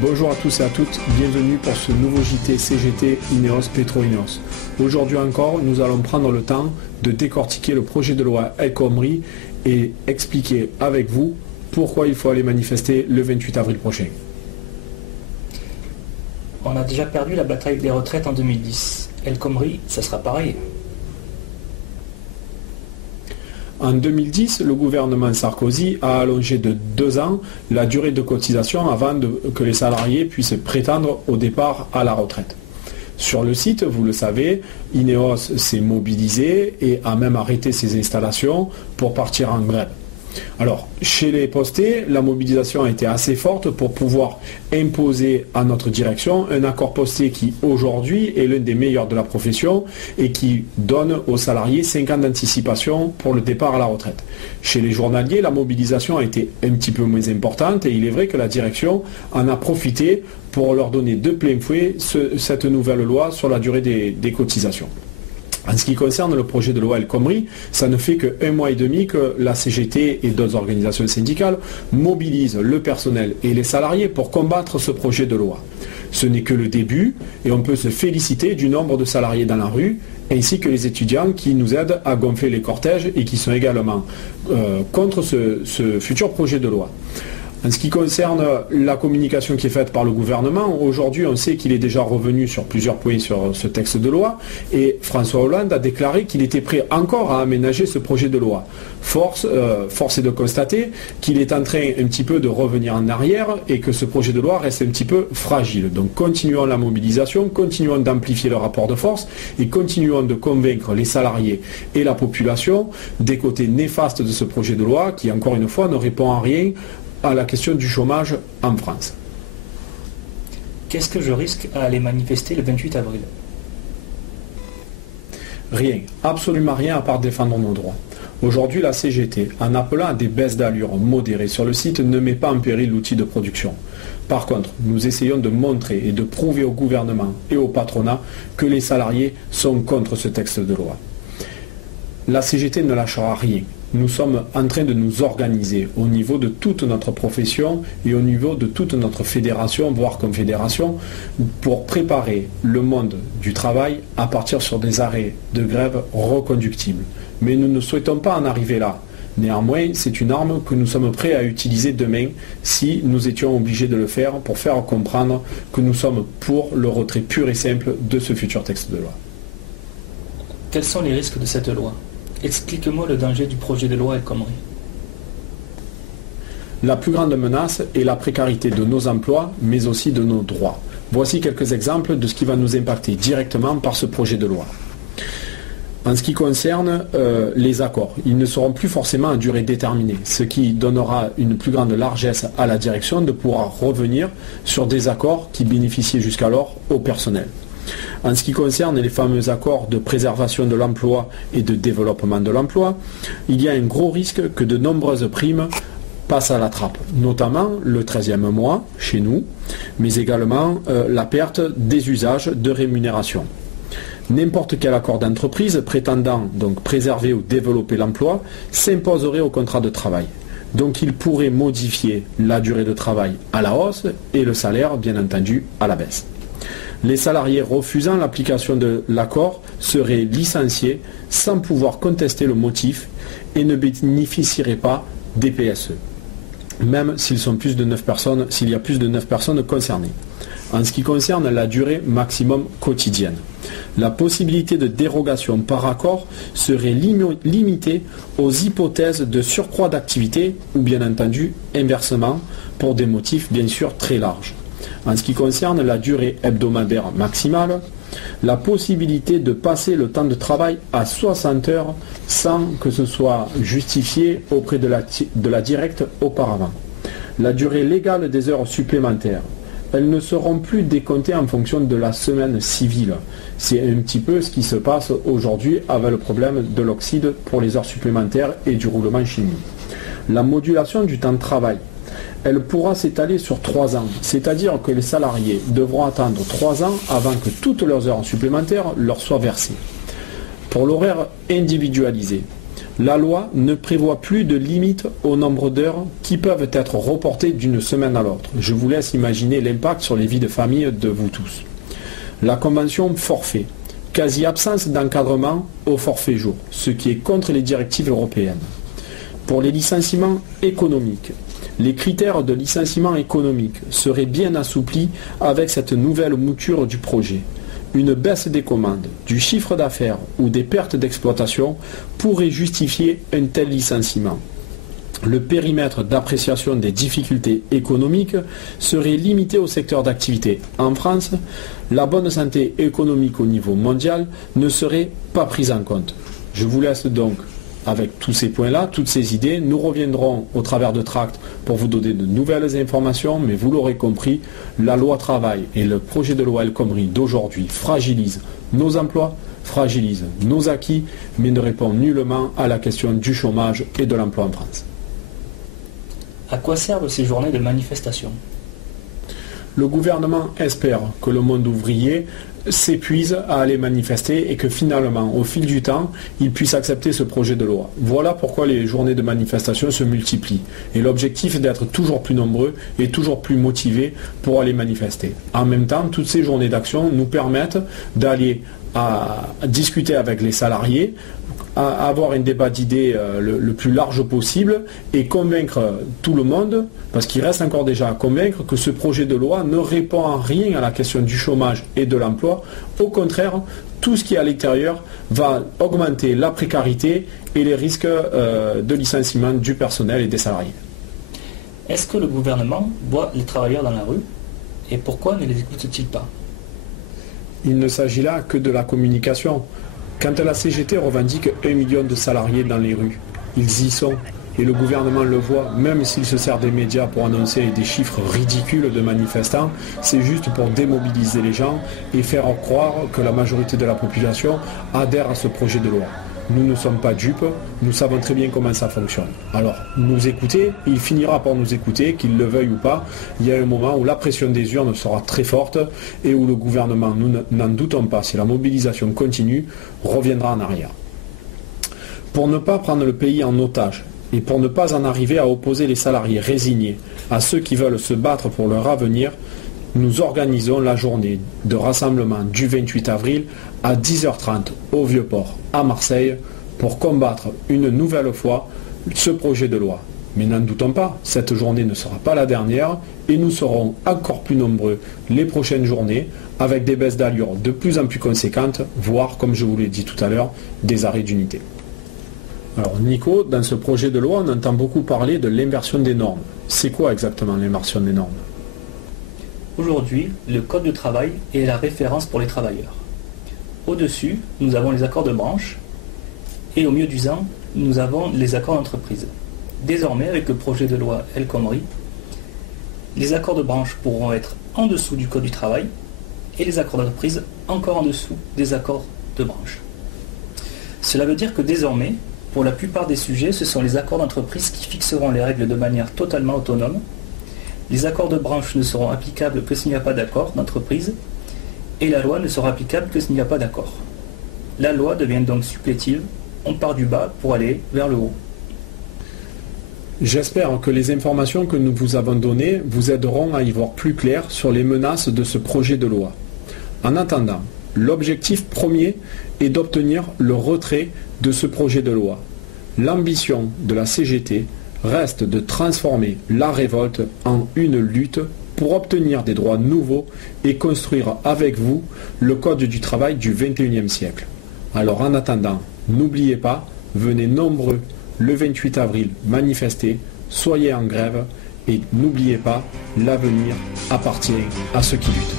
Bonjour à tous et à toutes, bienvenue pour ce nouveau JT CGT INEOS Petro-INEOS. Aujourd'hui encore, nous allons prendre le temps de décortiquer le projet de loi El Khomri et expliquer avec vous pourquoi il faut aller manifester le 28 avril prochain. On a déjà perdu la bataille des retraites en 2010. El Khomri, ça sera pareil. En 2010, le gouvernement Sarkozy a allongé de 2 ans la durée de cotisation avant que les salariés puissent prétendre au départ à la retraite. Sur le site, vous le savez, INEOS s'est mobilisé et a même arrêté ses installations pour partir en grève. Alors, chez les postés, la mobilisation a été assez forte pour pouvoir imposer à notre direction un accord posté qui, aujourd'hui, est l'un des meilleurs de la profession et qui donne aux salariés 5 ans d'anticipation pour le départ à la retraite. Chez les journaliers, la mobilisation a été un petit peu moins importante et il est vrai que la direction en a profité pour leur donner de plein fouet cette nouvelle loi sur la durée des cotisations. En ce qui concerne le projet de loi El Khomri, ça ne fait qu'un mois et demi que la CGT et d'autres organisations syndicales mobilisent le personnel et les salariés pour combattre ce projet de loi. Ce n'est que le début et on peut se féliciter du nombre de salariés dans la rue ainsi que les étudiants qui nous aident à gonfler les cortèges et qui sont également contre ce futur projet de loi. En ce qui concerne la communication qui est faite par le gouvernement, aujourd'hui on sait qu'il est déjà revenu sur plusieurs points sur ce texte de loi et François Hollande a déclaré qu'il était prêt encore à aménager ce projet de loi. Force est de constater qu'il est en train un petit peu de revenir en arrière et que ce projet de loi reste un petit peu fragile. Donc continuons la mobilisation, continuons d'amplifier le rapport de force et continuons de convaincre les salariés et la population des côtés néfastes de ce projet de loi qui encore une fois ne répond à rien à la question du chômage en France. Qu'est-ce que je risque à aller manifester le 28 avril? Rien, absolument rien à part défendre nos droits. Aujourd'hui, la CGT, en appelant à des baisses d'allure modérées sur le site, ne met pas en péril l'outil de production. Par contre, nous essayons de montrer et de prouver au gouvernement et au patronat que les salariés sont contre ce texte de loi. La CGT ne lâchera rien. Nous sommes en train de nous organiser au niveau de toute notre profession et au niveau de toute notre fédération, voire confédération, pour préparer le monde du travail à partir sur des arrêts de grève reconductibles. Mais nous ne souhaitons pas en arriver là. Néanmoins, c'est une arme que nous sommes prêts à utiliser demain si nous étions obligés de le faire pour faire comprendre que nous sommes pour le retrait pur et simple de ce futur texte de loi. Quels sont les risques de cette loi? Explique-moi le danger du projet de loi El Khomri. La plus grande menace est la précarité de nos emplois, mais aussi de nos droits. Voici quelques exemples de ce qui va nous impacter directement par ce projet de loi. En ce qui concerne les accords, ils ne seront plus forcément à durée déterminée, ce qui donnera une plus grande largesse à la direction de pouvoir revenir sur des accords qui bénéficiaient jusqu'alors au personnel. En ce qui concerne les fameux accords de préservation de l'emploi et de développement de l'emploi, il y a un gros risque que de nombreuses primes passent à la trappe, notamment le 13e mois chez nous, mais également la perte des usages de rémunération. N'importe quel accord d'entreprise prétendant donc préserver ou développer l'emploi s'imposerait au contrat de travail. Donc il pourrait modifier la durée de travail à la hausse et le salaire, bien entendu, à la baisse. Les salariés refusant l'application de l'accord seraient licenciés sans pouvoir contester le motif et ne bénéficieraient pas des PSE, même s'il y a plus de 9 personnes concernées. En ce qui concerne la durée maximum quotidienne, la possibilité de dérogation par accord serait limitée aux hypothèses de surcroît d'activité ou bien entendu inversement pour des motifs bien sûr très larges. En ce qui concerne la durée hebdomadaire maximale, la possibilité de passer le temps de travail à 60 heures sans que ce soit justifié auprès de la directe auparavant. La durée légale des heures supplémentaires, elles ne seront plus décomptées en fonction de la semaine civile. C'est un petit peu ce qui se passe aujourd'hui avec le problème de l'oxyde pour les heures supplémentaires et du roulement chimique. La modulation du temps de travail, elle pourra s'étaler sur 3 ans, c'est-à-dire que les salariés devront attendre 3 ans avant que toutes leurs heures supplémentaires leur soient versées. Pour l'horaire individualisé, La loi ne prévoit plus de limite au nombre d'heures qui peuvent être reportées d'une semaine à l'autre. Je vous laisse imaginer l'impact sur les vies de famille de vous tous. La convention forfait. Quasi-absence d'encadrement au forfait jour, ce qui est contre les directives européennes. Pour les licenciements économiques, les critères de licenciement économique seraient bien assouplis avec cette nouvelle mouture du projet. Une baisse des commandes, du chiffre d'affaires ou des pertes d'exploitation pourrait justifier un tel licenciement. Le périmètre d'appréciation des difficultés économiques serait limité au secteur d'activité. En France, la bonne santé économique au niveau mondial ne serait pas prise en compte. Je vous laisse donc avec tous ces points-là, toutes ces idées. Nous reviendrons au travers de tracts pour vous donner de nouvelles informations, mais vous l'aurez compris, la loi travail et le projet de loi El Khomri d'aujourd'hui fragilisent nos emplois, fragilisent nos acquis, mais ne répondent nullement à la question du chômage et de l'emploi en France. À quoi servent ces journées de manifestation? Le gouvernement espère que le monde ouvrier s'épuise à aller manifester et que finalement, au fil du temps, il puisse accepter ce projet de loi. Voilà pourquoi les journées de manifestation se multiplient. Et l'objectif est d'être toujours plus nombreux et toujours plus motivés pour aller manifester. En même temps, toutes ces journées d'action nous permettent d'aller à discuter avec les salariés, à avoir un débat d'idées le plus large possible et convaincre tout le monde, parce qu'il reste encore déjà à convaincre que ce projet de loi ne répond en rien à la question du chômage et de l'emploi. Au contraire, tout ce qui est à l'extérieur va augmenter la précarité et les risques de licenciement du personnel et des salariés. Est-ce que le gouvernement voit les travailleurs dans la rue et pourquoi ne les écoute-t-il pas? Il ne s'agit là que de la communication. Quand la CGT revendique 1 million de salariés dans les rues, ils y sont. Et le gouvernement le voit, même s'il se sert des médias pour annoncer des chiffres ridicules de manifestants, c'est juste pour démobiliser les gens et faire croire que la majorité de la population adhère à ce projet de loi. Nous ne sommes pas dupes, nous savons très bien comment ça fonctionne. Alors, nous écouter, il finira par nous écouter, qu'il le veuille ou pas. Il y a un moment où la pression des urnes sera très forte et où le gouvernement, nous n'en doutons pas, si la mobilisation continue, reviendra en arrière. Pour ne pas prendre le pays en otage et pour ne pas en arriver à opposer les salariés résignés à ceux qui veulent se battre pour leur avenir, nous organisons la journée de rassemblement du 28 avril à 10h30 au Vieux-Port, à Marseille, pour combattre une nouvelle fois ce projet de loi. Mais n'en doutons pas, cette journée ne sera pas la dernière et nous serons encore plus nombreux les prochaines journées avec des baisses d'allure de plus en plus conséquentes, voire, comme je vous l'ai dit tout à l'heure, des arrêts d'unité. Alors Nico, dans ce projet de loi, on entend beaucoup parler de l'inversion des normes. C'est quoi exactement l'inversion des normes ? Aujourd'hui, le Code du travail est la référence pour les travailleurs. Au-dessus, nous avons les accords de branche et au mieux du temps, nous avons les accords d'entreprise. Désormais, avec le projet de loi El Khomri, les accords de branche pourront être en dessous du Code du travail et les accords d'entreprise encore en dessous des accords de branche. Cela veut dire que désormais, pour la plupart des sujets, ce sont les accords d'entreprise qui fixeront les règles de manière totalement autonome. Les accords de branche ne seront applicables que s'il n'y a pas d'accord d'entreprise et la loi ne sera applicable que s'il n'y a pas d'accord. La loi devient donc supplétive, on part du bas pour aller vers le haut. J'espère que les informations que nous vous avons données vous aideront à y voir plus clair sur les menaces de ce projet de loi. En attendant, l'objectif premier est d'obtenir le retrait de ce projet de loi. L'ambition de la CGT reste de transformer la révolte en une lutte pour obtenir des droits nouveaux et construire avec vous le Code du travail du XXIe siècle. Alors en attendant, n'oubliez pas, venez nombreux le 28 avril manifester, soyez en grève et n'oubliez pas, l'avenir appartient à ceux qui luttent.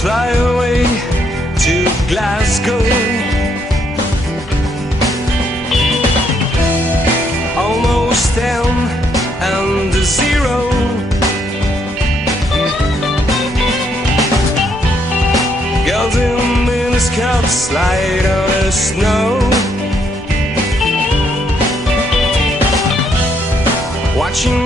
Fly away to Glasgow, almost down and to zero. Girls in miniskirts slide on the snow. watching